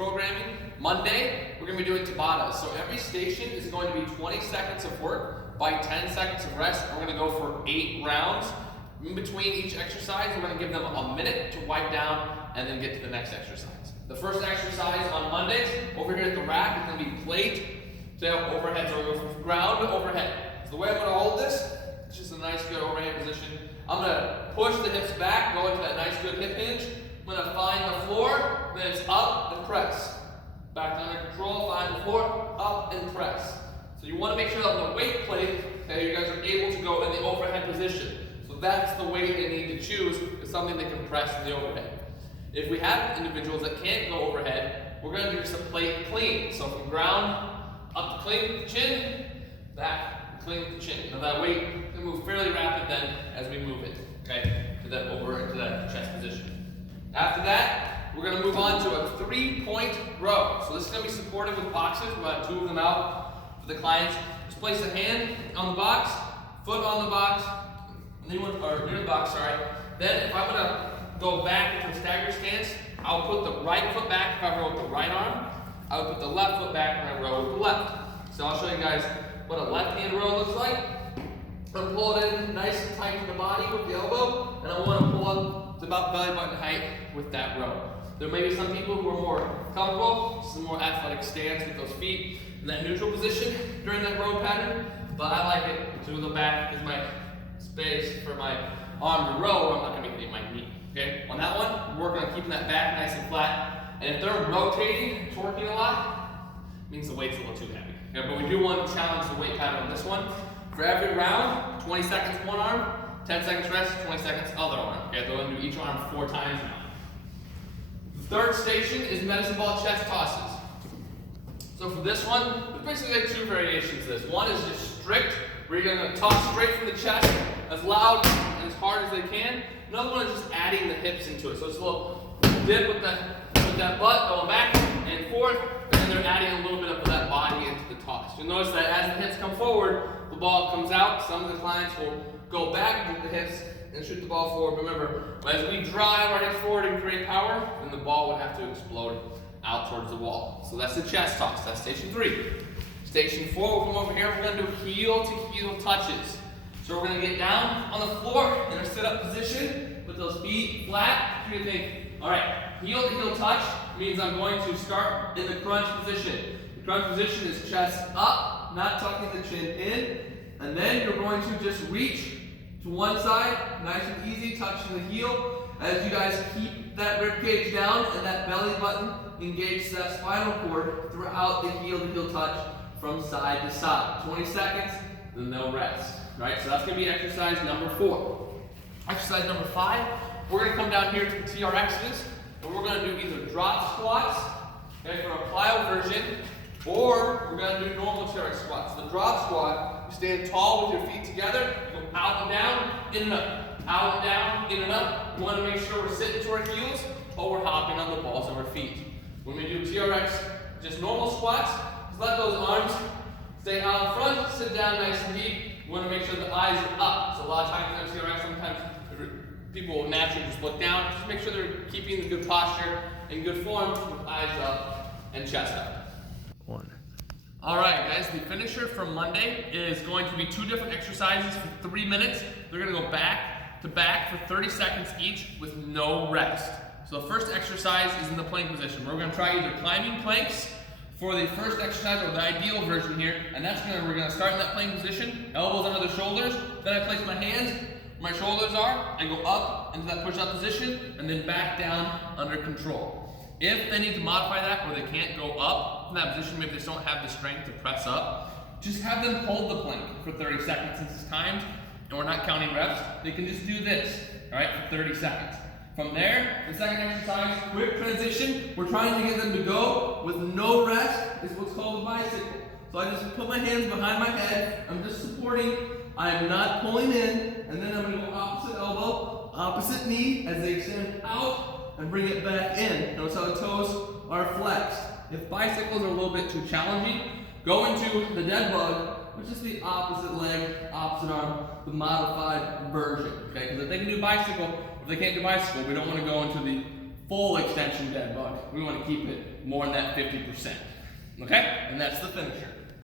programming. Monday, we're going to be doing TABATA. So every station is going to be 20 seconds of work by 10 seconds of rest. We're going to go for 8 rounds. In between each exercise, we're going to give them a minute to wipe down and then get to the next exercise. The first exercise on Mondays, over here at the rack, is going to be plate to overhead. So we're going to go from ground to overhead. So the way I'm going to hold this, it's just a nice good overhead position. I'm going to push the hips back, go into that nice good hip hinge. I'm going to find the floor, then it's up and press. Back to under control, find the floor, up and press. So you want to make sure that on the weight plate, okay, you guys are able to go in the overhead position. So that's the weight they need to choose, is something they can press in the overhead. If we have individuals that can't go overhead, we're going to do just a plate clean. So from ground, up to clean with the chin, back, clean with the chin. Now that weight can move fairly rapid then as we move it, okay, to that over into that chest position. After that, we're going to move on to a 3-point row. So this is going to be supported with boxes. We'll have 2 of them out for the clients. Just place a hand on the box, foot on the box, near the box, sorry. Then if I'm going to go back into a stagger stance, I'll put the right foot back if I row with the right arm. I'll put the left foot back when I row with the left. So I'll show you guys what a left hand row looks like. I'm pulling it in nice and tight to the body with the elbow, and I want to pull up to about belly button height with that row. There may be some people who are more comfortable, some more athletic stance with those feet in that neutral position during that row pattern, but I like it to the back because my space for my arm to row, I'm not going to be hitting my knee. Okay, on that one, we're working on keeping that back nice and flat. And if they're rotating, torquing a lot, it means the weight's a little too heavy. Okay, but we do want to challenge the weight pattern on this one. For every round, 20 seconds one arm, 10 seconds rest, 20 seconds other arm. Okay, they're going to do each arm 4 times now. The third station is medicine ball chest tosses. So for this one, there's basically like 2 variations of this. One is just strict, where you're going to toss straight from the chest as loud and as hard as they can. Another one is just adding the hips into it. So it's a little dip with that butt going back and forth, and then they're adding a little bit of that body into the toss. You'll notice that as the hips come forward, the ball comes out. Some of the clients will go back with the hips and shoot the ball forward. But remember, as we drive our hips forward and create power, then the ball would have to explode out towards the wall. So that's the chest toss. That's station 3. Station 4, we'll come over here. We're going to do heel to heel touches. So we're going to get down on the floor in a sit-up position with those feet flat. You're going to think, all right, heel to heel touch means I'm going to start in the crunch position. The crunch position is chest up, not tucking the chin in. And then you're going to just reach to one side, nice and easy, touching the heel. As you guys keep that rib cage down and that belly button engage that spinal cord throughout the heel to heel touch from side to side. 20 seconds, then they'll rest. Right, so that's going to be exercise number 4. Exercise number 5, we're going to come down here to the TRXs, and we're going to do either drop squats, okay, for a plyo version, or we're going to do normal TRX squats. The drop squat, you stand tall with your feet together, you go out and down, in and up, out and down, in and up. We want to make sure we're sitting to our heels, but we're hopping on the balls of our feet. When we do TRX, just normal squats, just let those arms stay out in front, sit down nice and deep. We want to make sure the eyes are up. So a lot of times in TRX, sometimes people will naturally just look down. Just make sure they're keeping the good posture and good form with eyes up and chest up. 1. All right, guys, the finisher for Monday is going to be 2 different exercises for 3 minutes. They're going to go back to back for 30 seconds each with no rest. So the first exercise is in the plank position. We're going to try either climbing planks for the first exercise, or the ideal version here, and that's we're going to start in that plank position, elbows under the shoulders, then I place my hands where my shoulders are, and go up into that push-up position, and then back down under control. If they need to modify that, or they can't go up in that position, maybe they just don't have the strength to press up, just have them hold the plank for 30 seconds since it's timed, and we're not counting reps. They can just do this, all right, for 30 seconds. From there, the second exercise, quick transition. We're trying to get them to go with no rest. Is what's called a bicycle. So I just put my hands behind my head. I'm just supporting. I am not pulling in. And then I'm going to go opposite elbow, opposite knee as they extend out and bring it back in. Notice how the toes are flexed. If bicycles are a little bit too challenging, go into the dead bug, which is the opposite leg, opposite arm, the modified version. Okay, because if they can do bicycle, if they can't do bicycle, we don't want to go into the full extension dead bug. We want to keep it more than that 50%. Okay? And that's the finisher.